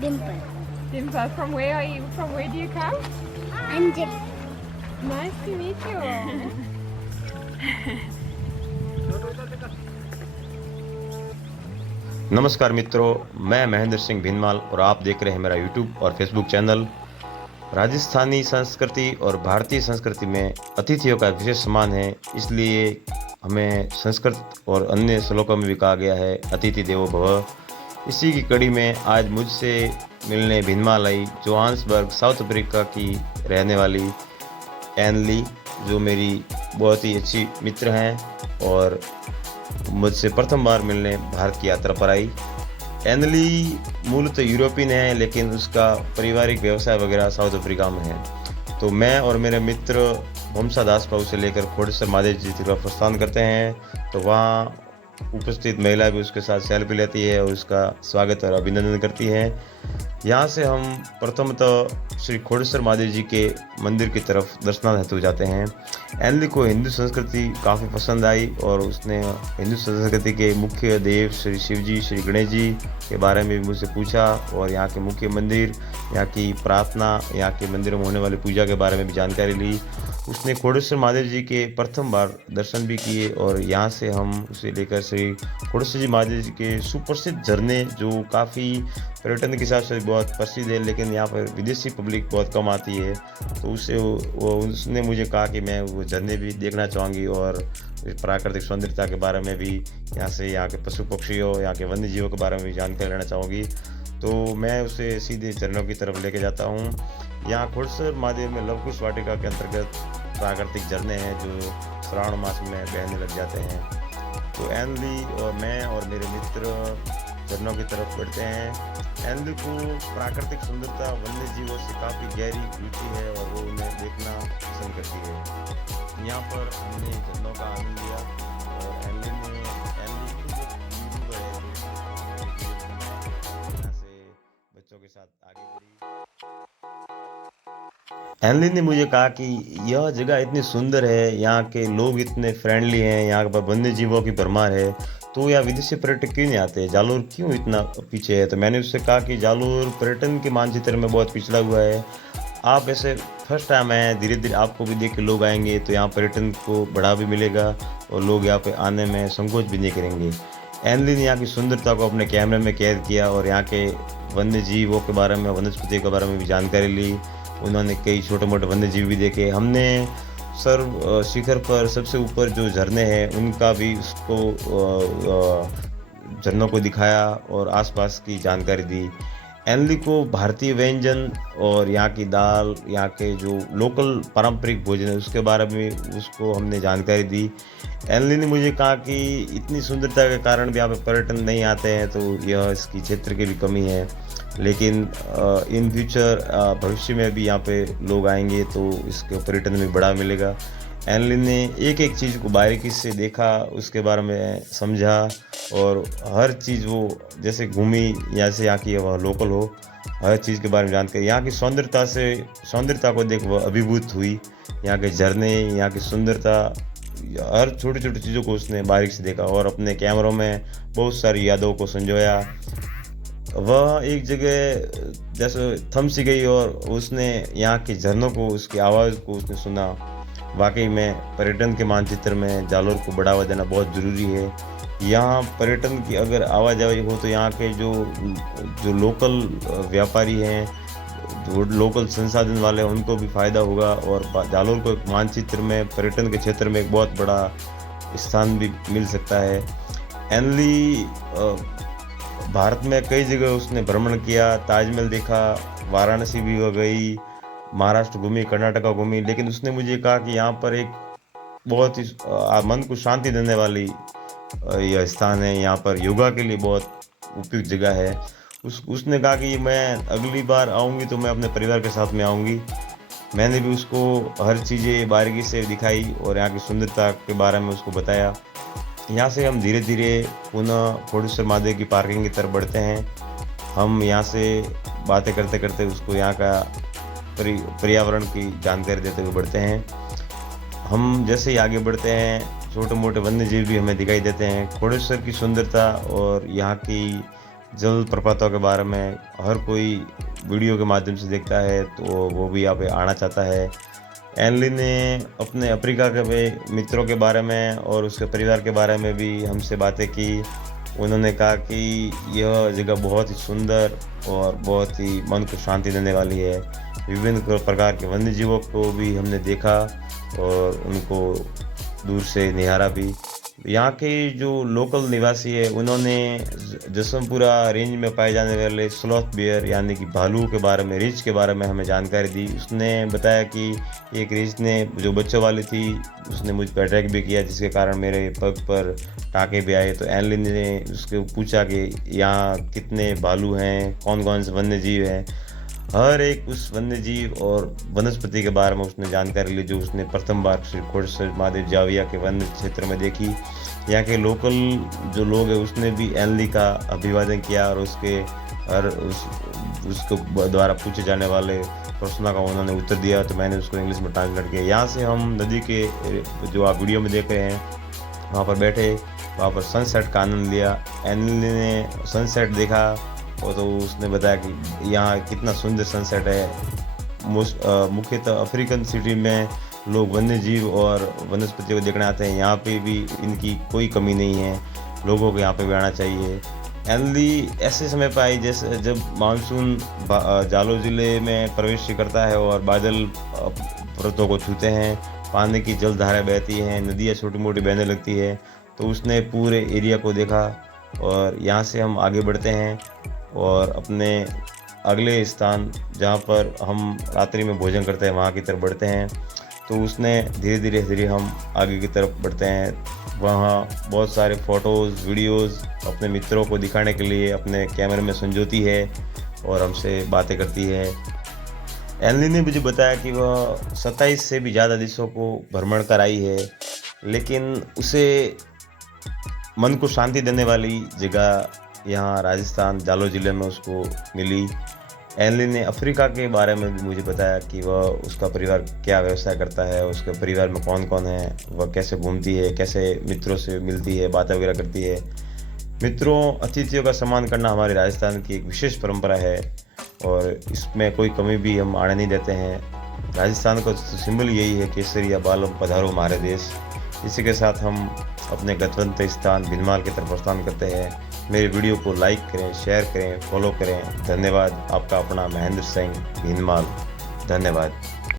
Dimple. Dimple, from where are you? From where do you come? Anjali. Nice to meet you. नमस्कार मित्रों, मैं महेंद्र सिंह भिनमाल और आप देख रहे हैं मेरा यूट्यूब और फेसबुक चैनल। राजस्थानी संस्कृति और भारतीय संस्कृति में अतिथियों का विशेष सम्मान है, इसलिए हमें संस्कृत और अन्य श्लोकों में भी कहा गया है अतिथि देवो भव। इसी की कड़ी में आज मुझसे मिलने भिनमाल आई जोहान्सबर्ग साउथ अफ्रीका की रहने वाली एनली, जो मेरी बहुत ही अच्छी मित्र हैं और मुझसे प्रथम बार मिलने भारत की यात्रा पर आई। एनली मूलतः यूरोपियन है, लेकिन उसका पारिवारिक व्यवसाय वगैरह साउथ अफ्रीका में है। तो मैं और मेरे मित्र भमसा दास पाऊ से लेकर खोड़ेश्वर महादेव जी का प्रस्थान करते हैं। तो वहाँ उपस्थित महिला भी उसके साथ सेल्फी लेती है और उसका स्वागत और अभिनंदन करती है। यहाँ से हम प्रथमतः श्री खोड़ेश्वर महादेव जी के मंदिर की तरफ दर्शनार्थ हेतु जाते हैं। एनली को हिंदू संस्कृति काफ़ी पसंद आई और उसने हिंदू संस्कृति के मुख्य देव श्री शिव जी, श्री गणेश जी के बारे में भी मुझसे पूछा और यहाँ के मुख्य मंदिर, यहाँ की प्रार्थना, यहाँ के मंदिरों में होने वाली पूजा के बारे में भी जानकारी ली। उसने खोड़ेश्वर महादेव जी के प्रथम बार दर्शन भी किए और यहाँ से हम उसे लेकर श्री खोड़ेश्वर जी महादेव जी के सुप्रसिद्ध झरने, जो काफ़ी पर्यटन के हिसाब से बहुत प्रसिद्ध है, लेकिन यहाँ पर विदेशी पब्लिक बहुत कम आती है, तो उसने मुझे कहा कि मैं वो झरने भी देखना चाहूँगी और प्राकृतिक सौंदर्यता के बारे में भी, यहाँ के पशु पक्षियों, यहाँ के वन्य जीवों के बारे में भी जानकारी लेना चाहूँगी। तो मैं उसे सीधे झरनों की तरफ लेके जाता हूँ। यहाँ खोड़ेश्वर महादेव में लवकुश वाटिका के अंतर्गत प्राकृतिक झरने हैं जो श्रावण मास में बहने लग जाते हैं। तो एनली और मैं और मेरे मित्र झरनों की तरफ बढ़ते हैं। एनली को प्राकृतिक सुंदरता, वन्य जीवों से काफ़ी गहरी रुचि है और वो उन्हें देखना पसंद करती है। यहाँ पर हमने झरनों का आनंद लिया और एनली को यहाँ से बच्चों के साथ आगे बढ़ी। एनली ने मुझे कहा कि यह जगह इतनी सुंदर है, यहाँ के लोग इतने फ्रेंडली हैं, यहाँ पर वन्य जीवों की भरमार है, तो यहाँ विदेशी पर्यटक क्यों नहीं आते, जालोर क्यों इतना पीछे है। तो मैंने उससे कहा कि जालोर पर्यटन के मानचित्र में बहुत पिछड़ा हुआ है। आप ऐसे फर्स्ट टाइम आए हैं, धीरे धीरे आपको भी देख के लोग आएंगे, तो यहाँ पर्यटन को बढ़ावा भी मिलेगा और लोग यहाँ पे आने में संकोच भी नहीं करेंगे। एनली ने यहाँ की सुंदरता को अपने कैमरे में कैद किया और यहाँ के वन्य जीवों के बारे में, वनस्पति के बारे में भी जानकारी ली। उन्होंने कई छोटे मोटे वन्य जीव भी देखे। हमने सर्व शिखर पर सबसे ऊपर जो झरने हैं उनका भी उसको झरनों को दिखाया और आसपास की जानकारी दी। एनली को भारतीय व्यंजन और यहाँ की दाल, यहाँ के जो लोकल पारंपरिक भोजन है उसके बारे में उसको हमने जानकारी दी। एनली ने मुझे कहा कि इतनी सुंदरता के कारण भी यहाँ पे पर्यटन नहीं आते हैं, तो यह इसकी क्षेत्र की भी कमी है, लेकिन इन फ्यूचर भविष्य में भी यहाँ पे लोग आएंगे तो इसके पर्यटन में बढ़ावा मिलेगा। एनली ने एक एक चीज़ को बारीकी से देखा, उसके बारे में समझा और हर चीज़ वो जैसे घूमी, जैसे यहाँ की वह लोकल हो, हर चीज़ के बारे में जानकर यहाँ की सौंदर्यता को देख वह अभिभूत हुई। यहाँ के झरने, यहाँ की सुंदरता, हर छोटी छोटी चीज़ों को उसने बारीक से देखा और अपने कैमरों में बहुत सारी यादों को संजोया। वह एक जगह जैसे थम सी गई और उसने यहाँ के झरनों को, उसकी आवाज़ को उसने सुना। वाकई में पर्यटन के मानचित्र में जालोर को बढ़ावा देना बहुत ज़रूरी है। यहाँ पर्यटन की अगर आवाजाही हो तो यहाँ के जो लोकल व्यापारी हैं, जो लोकल संसाधन वाले हैं, उनको भी फ़ायदा होगा और जालोर को एक मानचित्र में, पर्यटन के क्षेत्र में एक बहुत बड़ा स्थान भी मिल सकता है। एनली भारत में कई जगह उसने भ्रमण किया, ताजमहल देखा, वाराणसी भी हो गई, महाराष्ट्र घूमी, कर्नाटका घूमी, लेकिन उसने मुझे कहा कि यहाँ पर एक बहुत ही मन को शांति देने वाली यह स्थान है, यहाँ पर योगा के लिए बहुत उपयुक्त जगह है। उसने कहा कि मैं अगली बार आऊँगी तो मैं अपने परिवार के साथ में आऊँगी। मैंने भी उसको हर चीज़ें बारीकी से दिखाई और यहाँ की सुंदरता के बारे में उसको बताया। यहाँ से हम धीरे धीरे पुनः खोड़ेश्वर महादेव की पार्किंग की तरफ बढ़ते हैं। हम यहाँ से बातें करते करते उसको यहाँ का पर्यावरण की जानकारी देते हुए बढ़ते हैं। हम जैसे ही आगे बढ़ते हैं छोटे मोटे वन्य जीव भी हमें दिखाई देते हैं। खोड़ेश्वर की सुंदरता और यहाँ की जलप्रपातों के बारे में हर कोई वीडियो के माध्यम से देखता है, तो वो भी यहाँ पे आना चाहता है। एनली ने अपने अफ्रीका के मित्रों के बारे में और उसके परिवार के बारे में भी हमसे बातें की। उन्होंने कहा कि यह जगह बहुत ही सुंदर और बहुत ही मन को शांति देने वाली है। विभिन्न प्रकार के वन्य जीवों को भी हमने देखा और उनको दूर से निहारा भी। यहाँ के जो लोकल निवासी है, उन्होंने जसवंतपुरा रेंज में पाए जाने वाले स्लॉथ बियर यानी कि भालू के बारे में, रिच के बारे में हमें जानकारी दी। उसने बताया कि एक रिच ने जो बच्चों वाली थी, उसने मुझ पर अटैक भी किया, जिसके कारण मेरे पग पर टाँके भी आए। तो एनली ने उसको पूछा कि यहाँ कितने भालू हैं, कौन कौन से वन्य जीव हैं। हर एक उस वन्य जीव और वनस्पति के बारे में उसने जानकारी ली, जो उसने प्रथम बार श्री कोटेश्वर महादेव जाविया के वन्य क्षेत्र में देखी। यहाँ के लोकल जो लोग हैं, उसने भी एनली का अभिवादन किया और उसको द्वारा पूछे जाने वाले प्रश्नों का उन्होंने उत्तर दिया। तो मैंने उसको इंग्लिश में ट्रांसलेट किया। यहाँ से हम नदी के जो आप वीडियो में देख रहे हैं, वहाँ पर बैठे, वहाँ पर सनसेट का आनंद लिया। एनली ने सनसेट देखा और तो उसने बताया कि यहाँ कितना सुंदर सनसेट है। मुख्यतः अफ्रीकन सिटी में लोग वन्य जीव और वनस्पति को देखने आते हैं। यहाँ पे भी इनकी कोई कमी नहीं है, लोगों को यहाँ पे भी आना चाहिए। एनली ऐसे समय पर आई जैसे जब मानसून जालो ज़िले में प्रवेश करता है और बादल पर्वतों को छूते हैं, पानी की जलधाराएं बहती हैं, नदियाँ छोटी मोटी बहने लगती है। तो उसने पूरे एरिया को देखा और यहाँ से हम आगे बढ़ते हैं और अपने अगले स्थान जहाँ पर हम रात्रि में भोजन करते हैं, वहाँ की तरफ बढ़ते हैं। तो उसने धीरे धीरे हम आगे की तरफ बढ़ते हैं। वहाँ बहुत सारे फ़ोटोज़ वीडियोज़ अपने मित्रों को दिखाने के लिए अपने कैमरे में संजोती है और हमसे बातें करती है। एनली ने मुझे बताया कि वह 27 से भी ज़्यादा देशों को भ्रमण कर आई है, लेकिन उसे मन को शांति देने वाली जगह यहाँ राजस्थान जालोर ज़िले में उसको मिली। एनली ने अफ्रीका के बारे में भी मुझे बताया कि वह उसका परिवार क्या व्यवसाय करता है, उसके परिवार में कौन कौन है, वह कैसे घूमती है, कैसे मित्रों से मिलती है, बातें वगैरह करती है। मित्रों, अतिथियों का सम्मान करना हमारे राजस्थान की एक विशेष परंपरा है और इसमें कोई कमी भी हम आने नहीं देते हैं। राजस्थान का सिंबल यही है, केसरिया बालम पधारो हमारे देश। इसी के साथ हम अपने गंतव्य स्थान भिनमाल की तरफ प्रस्थान करते हैं। मेरे वीडियो को लाइक करें, शेयर करें, फॉलो करें। धन्यवाद। आपका अपना महेंद्र सिंह, भिनमाल। धन्यवाद।